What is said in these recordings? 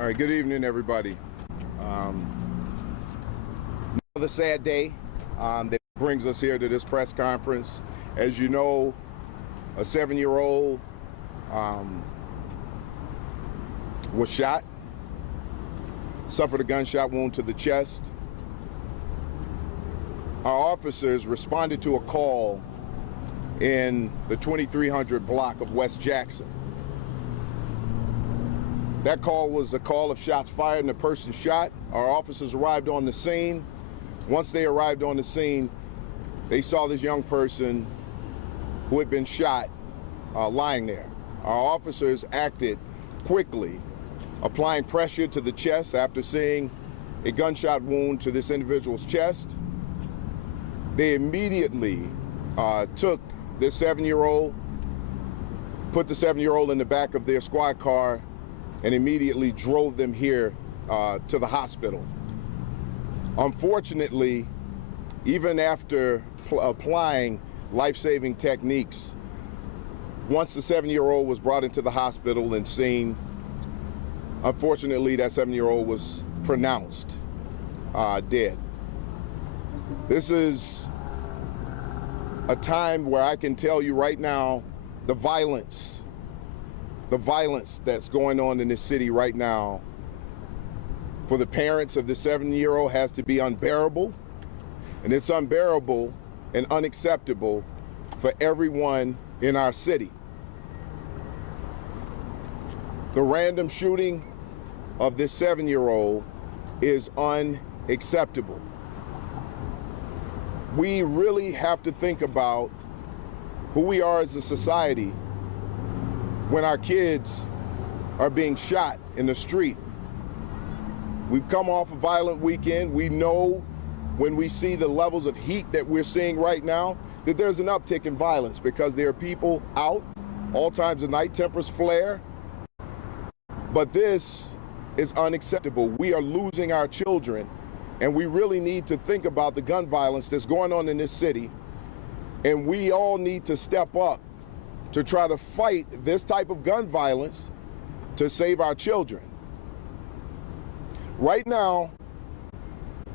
All right, good evening, everybody. Another sad day that brings us here to this press conference. As you know, a 7-year-old was shot, suffered a gunshot wound to the chest. Our officers responded to a call in the 2300 block of West Jackson. That call was a call of shots fired and a person shot. Our officers arrived on the scene. Once they arrived on the scene, they saw this young person who had been shot lying there. Our officers acted quickly, applying pressure to the chest after seeing a gunshot wound to this individual's chest. They immediately took this 7-year-old, put the 7-year-old in the back of their squad car, and immediately drove them here to the hospital. Unfortunately, even after applying life-saving techniques, once the 7-year-old was brought into the hospital and seen, unfortunately that 7-year-old was pronounced dead. This is a time where I can tell you right now the violence that's going on in this city right now for the parents of the 7-year-old has to be unbearable, and it's unbearable and unacceptable for everyone in our city. The random shooting of this 7-year-old is unacceptable. We really have to think about who we are as a society when our kids are being shot in the street. We've come off a violent weekend. We know when we see the levels of heat that we're seeing right now that there's an uptick in violence because there are people out all times of night, tempers flare. But this is unacceptable. We are losing our children, and we really need to think about the gun violence that's going on in this city, and we all need to step up to try to fight this type of gun violence to save our children. Right now,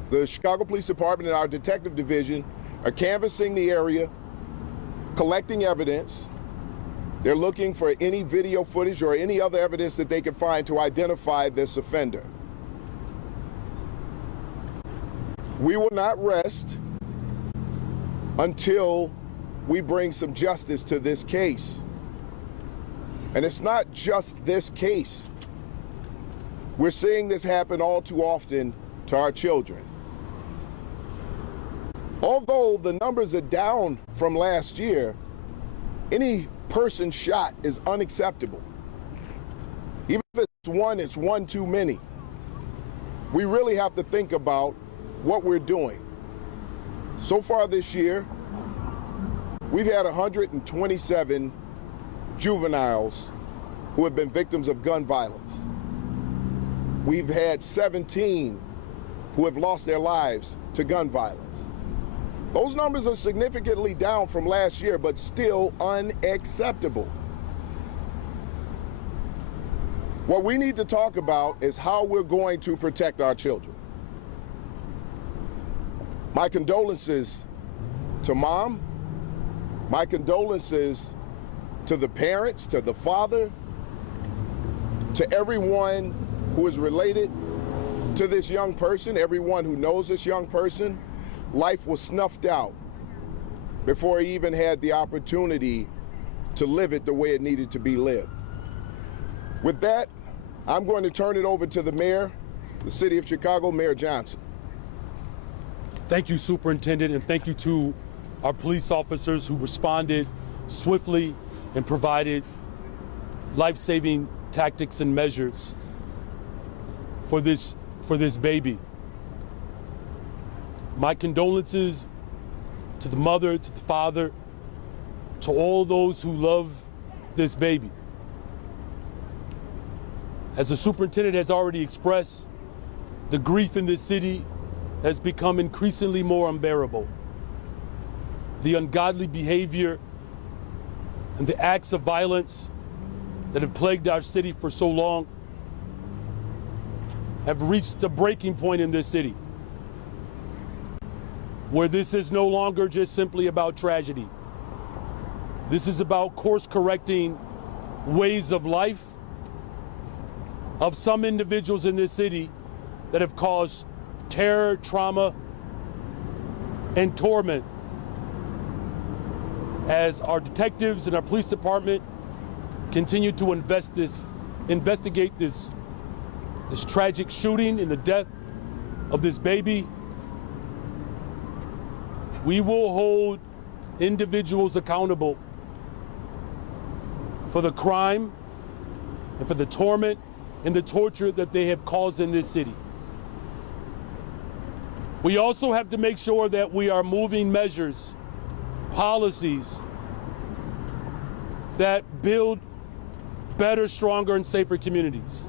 the Chicago Police Department and our detective division are canvassing the area, collecting evidence. They're looking for any video footage or any other evidence that they can find to identify this offender. We will not rest until we bring some justice to this case. And it's not just this case. We're seeing this happen all too often to our children. Although the numbers are down from last year, any person shot is unacceptable. Even if it's one too many. We really have to think about what we're doing. So far this year, we've had 127 juveniles who have been victims of gun violence. We've had 17 who have lost their lives to gun violence. Those numbers are significantly down from last year, but still unacceptable. What we need to talk about is how we're going to protect our children. My condolences to Mom. My condolences to the parents, to the father, to everyone who is related to this young person, everyone who knows this young person. Life was snuffed out before he even had the opportunity to live it the way it needed to be lived. With that, I'm going to turn it over to the mayor, the city of Chicago, Mayor Johnson. Thank you, Superintendent, and thank you to our police officers who responded swiftly and provided life-saving tactics and measures for this baby. My condolences to the mother, to the father, to all those who love this baby. As the superintendent has already expressed, the grief in this city has become increasingly more unbearable. The ungodly behavior and the acts of violence that have plagued our city for so long have reached a breaking point in this city, where this is no longer just simply about tragedy. This is about course-correcting ways of life of some individuals in this city that have caused terror, trauma, and torment. As our detectives and our police department continue to investigate this tragic shooting and the death of this baby, we will hold individuals accountable for the crime and for the torment and the torture that they have caused in this city. We also have to make sure that we are moving measures, policies that build better, stronger, and safer communities.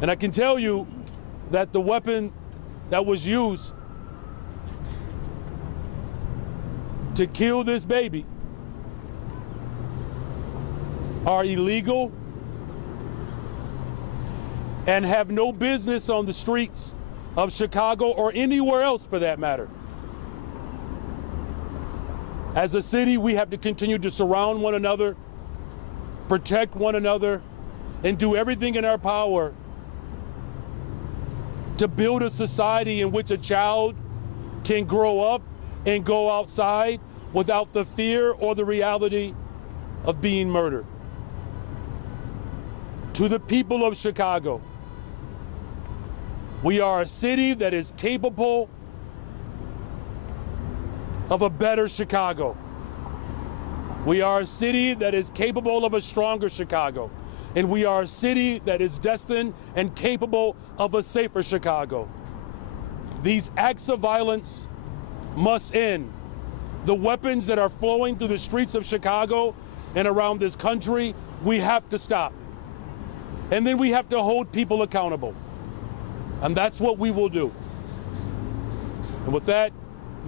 And I can tell you that the weapon that was used to kill this baby are illegal and have no business on the streets of Chicago or anywhere else for that matter. As a city, we have to continue to surround one another, protect one another, and do everything in our power to build a society in which a child can grow up and go outside without the fear or the reality of being murdered. To the people of Chicago, we are a city that is capable of a better Chicago. We are a city that is capable of a stronger Chicago. And we are a city that is destined and capable of a safer Chicago. These acts of violence must end. The weapons that are flowing through the streets of Chicago and around this country, we have to stop. And then we have to hold people accountable. And that's what we will do. And with that,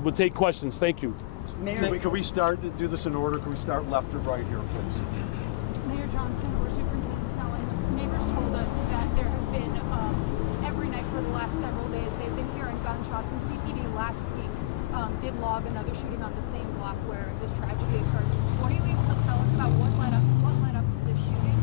we'll take questions. Thank you. Mayor, Can we start to do this in order? Can we start left or right here, please? Mayor Johnson or Superintendent Snelling, neighbors told us that there have been, every night for the last several days, they've been hearing gunshots, and CPD last week did log another shooting on the same block where this tragedy occurred. What are you able to tell us about what led up to this shooting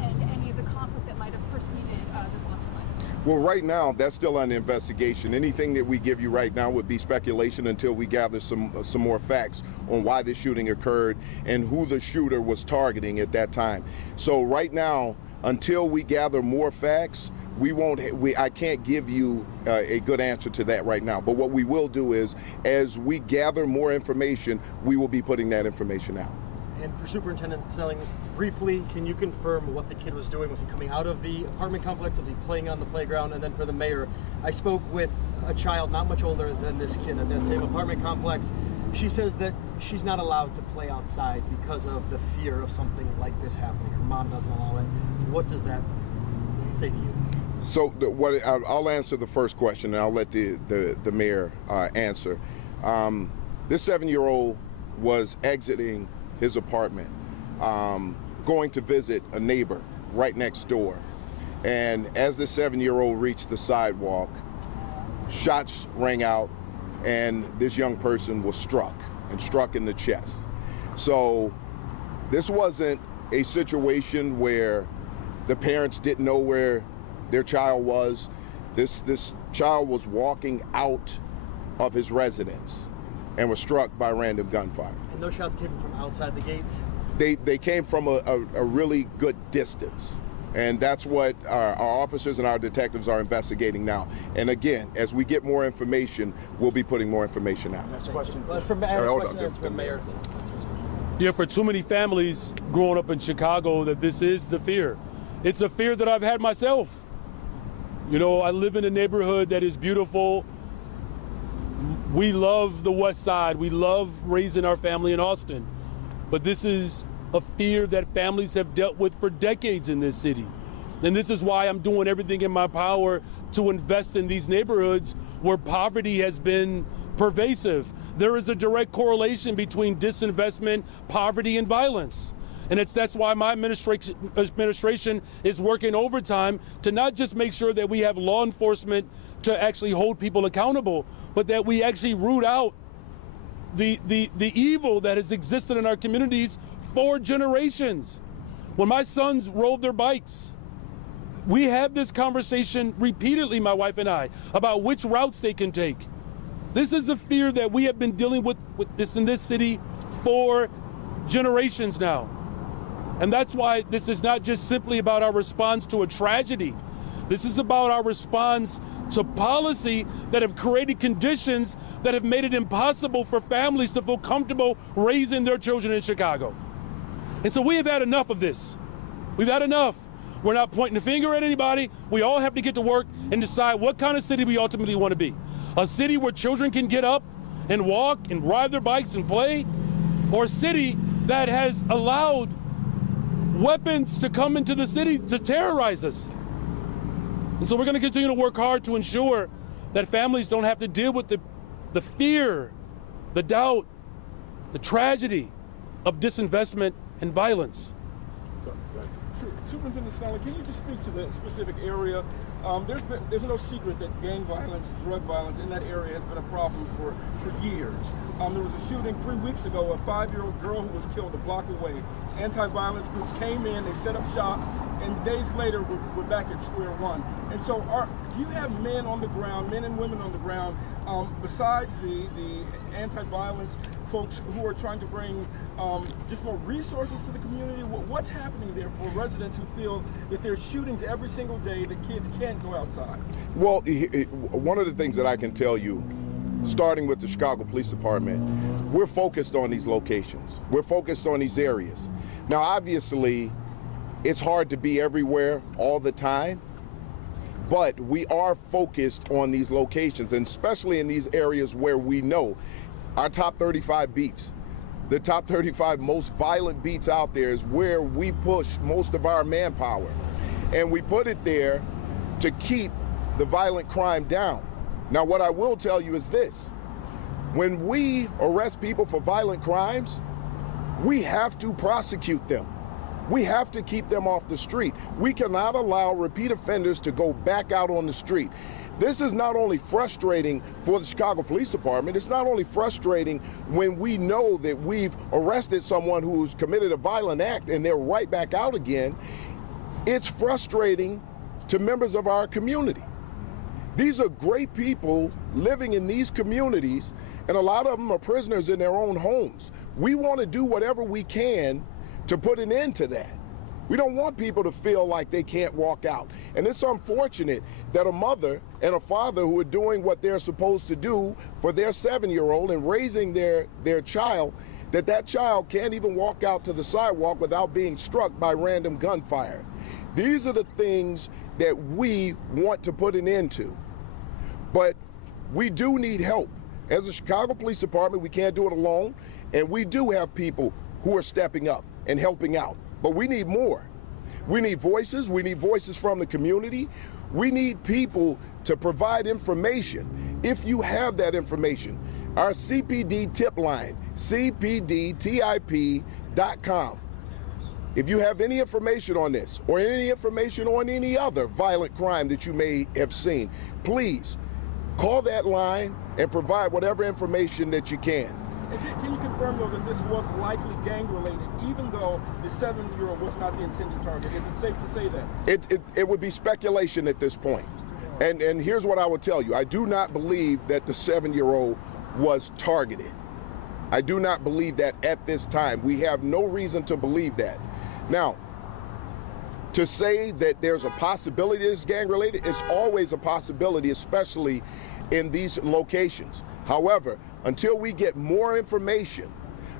and any of the conflict that might have preceded this loss of life? Well, right now, that's still under investigation. Anything that we give you right now would be speculation until we gather some more facts on why the shooting occurred and who the shooter was targeting at that time. So right now, until we gather more facts, I can't give you a good answer to that right now. But what we will do is, as we gather more information, we will be putting that information out. And for Superintendent Snelling, briefly, can you confirm what the kid was doing? Was he coming out of the apartment complex? Was he playing on the playground? And then for the mayor, I spoke with a child not much older than this kid at that same apartment complex. She says that she's not allowed to play outside because of the fear of something like this happening. Her mom doesn't allow it. What does that say to you? So I'll answer the first question, and I'll let the mayor answer. This 7-year-old was exiting his apartment, going to visit a neighbor right next door. And as the 7-year-old reached the sidewalk, shots rang out, and this young person was struck in the chest. So this wasn't a situation where the parents didn't know where their child was. This child was walking out of his residence and was struck by random gunfire. And those shots came from outside the gates? They came from a really good distance. And that's what our officers and our detectives are investigating now. And again, as we get more information, we'll be putting more information out. Next question. Mayor. Yeah, for too many families growing up in Chicago, that this is the fear. It's a fear that I've had myself. You know, I live in a neighborhood that is beautiful. We love the West Side. We love raising our family in Austin. But this is a fear that families have dealt with for decades in this city. And this is why I'm doing everything in my power to invest in these neighborhoods where poverty has been pervasive. There is a direct correlation between disinvestment, poverty, and violence. And that's why my administration is working overtime to not just make sure that we have law enforcement to actually hold people accountable, but that we actually root out the evil that has existed in our communities for generations. When my sons rode their bikes, we have this conversation repeatedly, my wife and I, about which routes they can take. This is a fear that we have been dealing with this in this city for generations now. And that's why this is not just simply about our response to a tragedy. This is about our response to policy that have created conditions that have made it impossible for families to feel comfortable raising their children in Chicago. And so we have had enough of this. We've had enough. We're not pointing a finger at anybody. We all have to get to work and decide what kind of city we ultimately want to be. A city where children can get up and walk and ride their bikes and play, or a city that has allowed weapons to come into the city to terrorize us. And so we're going to continue to work hard to ensure that families don't have to deal with the fear, the doubt, the tragedy of disinvestment and violence. Superintendent Snelling, can you just speak to the specific area? There's no secret that gang violence, drug violence in that area has been a problem for years. There was a shooting 3 weeks ago, a 5-year-old girl who was killed a block away. Anti-violence groups came in, they set up shop, and days later we're back at square one. And so do you have men on the ground, men and women on the ground, besides the anti-violence folks who are trying to bring just more resources to the community? What's happening there for residents who feel that there's shootings every single day, that kids can't go outside? Well, one of the things that I can tell you, starting with the Chicago Police Department, we're focused on these locations. We're focused on these areas. Now, obviously, it's hard to be everywhere all the time, but we are focused on these locations, and especially in these areas where we know our top 35 beats. The top 35 most violent beats out there is where we push most of our manpower. And we put it there to keep the violent crime down. Now, what I will tell you is this. When we arrest people for violent crimes, we have to prosecute them. We have to keep them off the street. We cannot allow repeat offenders to go back out on the street. This is not only frustrating for the Chicago Police Department, it's not only frustrating when we know that we've arrested someone who's committed a violent act and they're right back out again. It's frustrating to members of our community. These are great people living in these communities, and a lot of them are prisoners in their own homes. We want to do whatever we can to put an end to that. We don't want people to feel like they can't walk out. And it's unfortunate that a mother and a father who are doing what they're supposed to do for their 7-year-old and raising their child, that child can't even walk out to the sidewalk without being struck by random gunfire. These are the things that we want to put an end to. But we do need help. As a Chicago Police Department, we can't do it alone, and we do have people who are stepping up and helping out. But we need more. We need voices. We need voices from the community. We need people to provide information. If you have that information, our CPD tip line, cpdtip.com. If you have any information on this or any information on any other violent crime that you may have seen, please call that line and provide whatever information that you can. Can you confirm, though, that this was likely gang-related, even though the 7-year-old was not the intended target? Is it safe to say that? It would be speculation at this point. And here's what I would tell you. I do not believe that the 7-year-old was targeted. I do not believe that at this time. We have no reason to believe that. Now, to say that there's a possibility that it's gang-related, it's always a possibility, especially in these locations. However, until we get more information,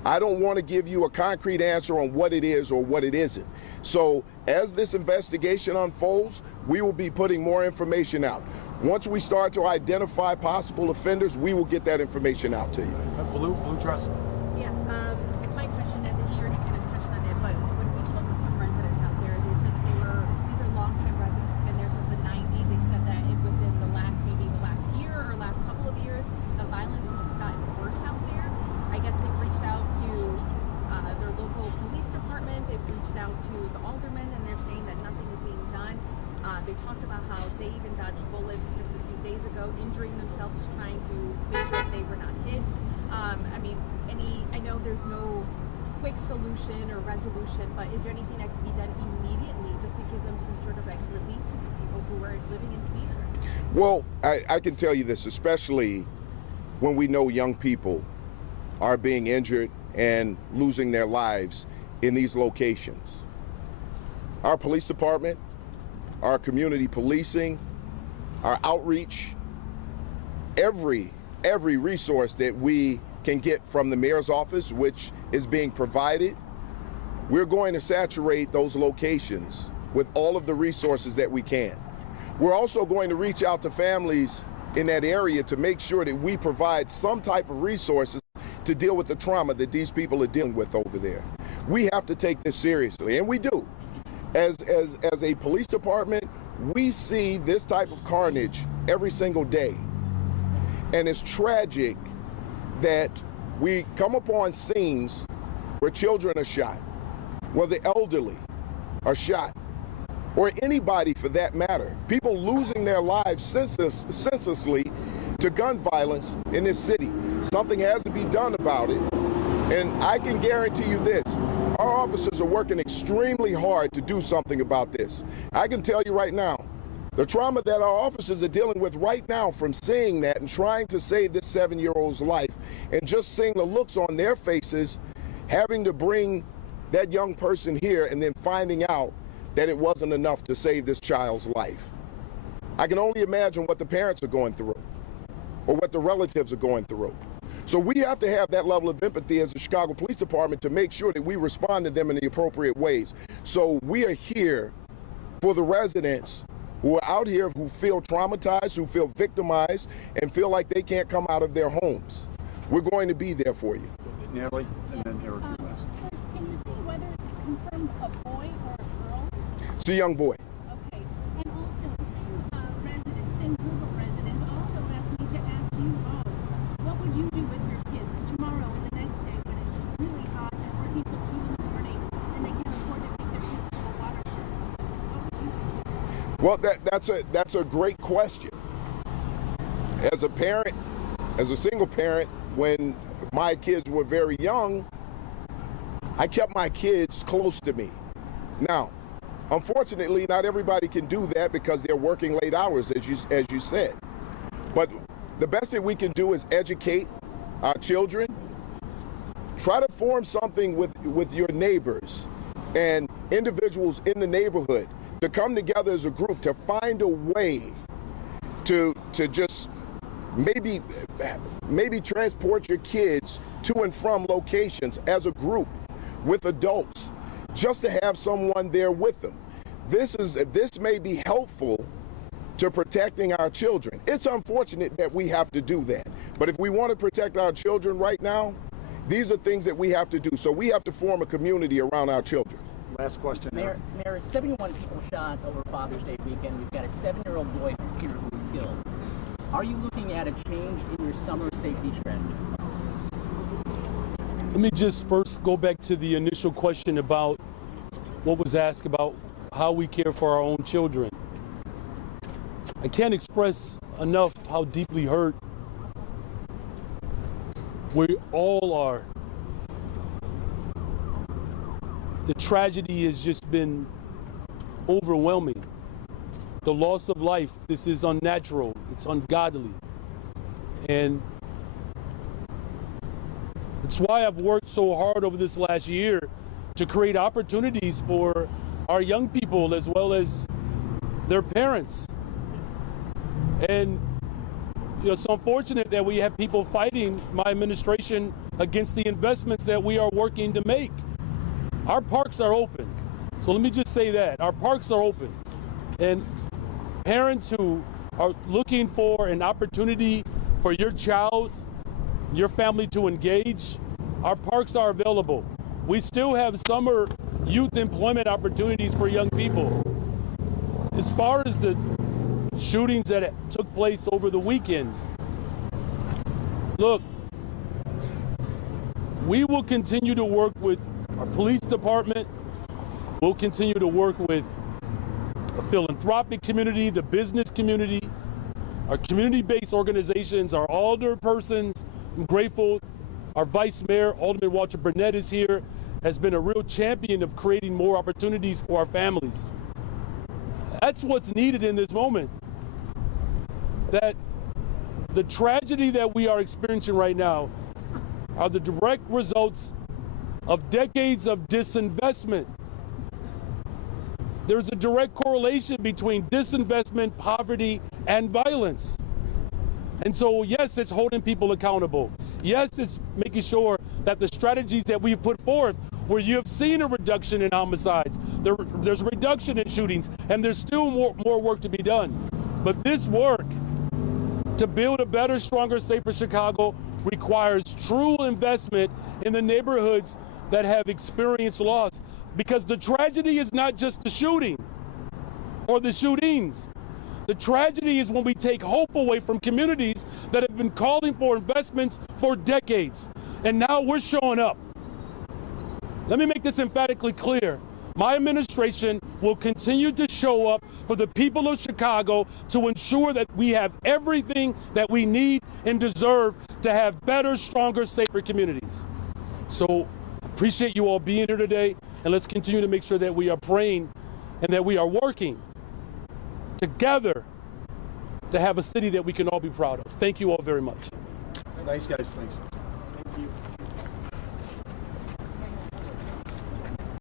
I don't want to give you a concrete answer on what it is or what it isn't. So as this investigation unfolds, we will be putting more information out. Once we start to identify possible offenders, we will get that information out to you. Blue dress. Yeah, my question is, you already kind of touched on it, but when we spoke with some residents out there, they said these are longtime residents who've been there since the 90s. They said that within the last year or last couple of years, the violence has just gotten worse out there. I guess they've reached out to their local police department. They've ago, injuring themselves trying to make sure that they were not hit. I mean, I know there's no quick solution or resolution, but is there anything that can be done immediately just to give them some sort of like relief to these people who are living in fear? Well, I can tell you this, especially when we know young people are being injured and losing their lives in these locations. Our police department, our community policing, our outreach, every resource that we can get from the mayor's office, which is being provided, we're going to saturate those locations with all of the resources that we can. We're also going to reach out to families in that area to make sure that we provide some type of resources to deal with the trauma that these people are dealing with over there. We have to take this seriously, and we do. As a police department, we see this type of carnage every single day. And it's tragic that we come upon scenes where children are shot, where the elderly are shot, or anybody for that matter. People losing their lives senselessly to gun violence in this city. Something has to be done about it. And I can guarantee you this, our officers are working extremely hard to do something about this. I can tell you right now, the trauma that our officers are dealing with right now from seeing that and trying to save this 7-year-old's life, and just seeing the looks on their faces, having to bring that young person here and then finding out that it wasn't enough to save this child's life. I can only imagine what the parents are going through or what the relatives are going through. So we have to have that level of empathy as the Chicago Police Department to make sure that we respond to them in the appropriate ways. So we are here for the residents who are out here, who feel traumatized, who feel victimized, and feel like they can't come out of their homes. We're going to be there for you. Natalie, and then Eric, you last. Can you say whether it's confirmed a boy or a girl? It's a young boy. Okay. And also, same group of residents also asked me to ask you all, what would you do with your kids tomorrow and the next day when it's really hot and working till 2 in the morning and they can't afford to take their kids to a water park? What would you do? Well, that's a great question. As a parent, as a single parent, when my kids were very young, I kept my kids close to me. Now, unfortunately, not everybody can do that because they're working late hours, as you said. But the best that we can do is educate our children. Try to form something with your neighbors and individuals in the neighborhood to come together as a group to find a way to just maybe transport your kids to and from locations as a group with adults, just to have someone there with them. This may be helpful to protecting our children. It's unfortunate that we have to do that, but if we want to protect our children right now, these are things that we have to do. So we have to form a community around our children. Last question. Mayor, 71 people shot over Father's Day weekend. We've got a 7-year-old boy here who was killed. Are you looking at a change in your summer safety strategy? Let me just first go back to the initial question about what was asked about how we care for our own children. I can't express enough how deeply hurt we all are. The tragedy has just been overwhelming. The loss of life, this is unnatural, it's ungodly. And it's why I've worked so hard over this last year to create opportunities for our young people as well as their parents. And it's unfortunate that we have people fighting my administration against the investments that we are working to make. Our parks are open. So let me just say that. Our parks are open. And parents who are looking for an opportunity for your child, your family to engage, our parks are available. We still have summer youth employment opportunities for young people. As far as the shootings that took place over the weekend, look, we will continue to work with our police department. We'll continue to work with a philanthropic community, the business community, our community-based organizations, our alder persons. I'm grateful. Our Vice Mayor, Alderman Walter Burnett, is here, has been a real champion of creating more opportunities for our families. That's what's needed in this moment. That the tragedy that we are experiencing right now are the direct results of decades of disinvestment. There's a direct correlation between disinvestment, poverty, and violence. And so, yes, it's holding people accountable. Yes, it's making sure that the strategies that we've put forth, where you have seen a reduction in homicides, there's a reduction in shootings, and there's still more work to be done. But this work to build a better, stronger, safer Chicago requires true investment in the neighborhoods that have experienced loss. Because the tragedy is not just the shooting or the shootings. The tragedy is when we take hope away from communities that have been calling for investments for decades. And now we're showing up. Let me make this emphatically clear. My administration will continue to show up for the people of Chicago to ensure that we have everything that we need and deserve to have better, stronger, safer communities. So appreciate you all being here today, and let's continue to make sure that we are praying and that we are working together to have a city that we can all be proud of. Thank you all very much. Thanks, guys. Thanks. Thank you.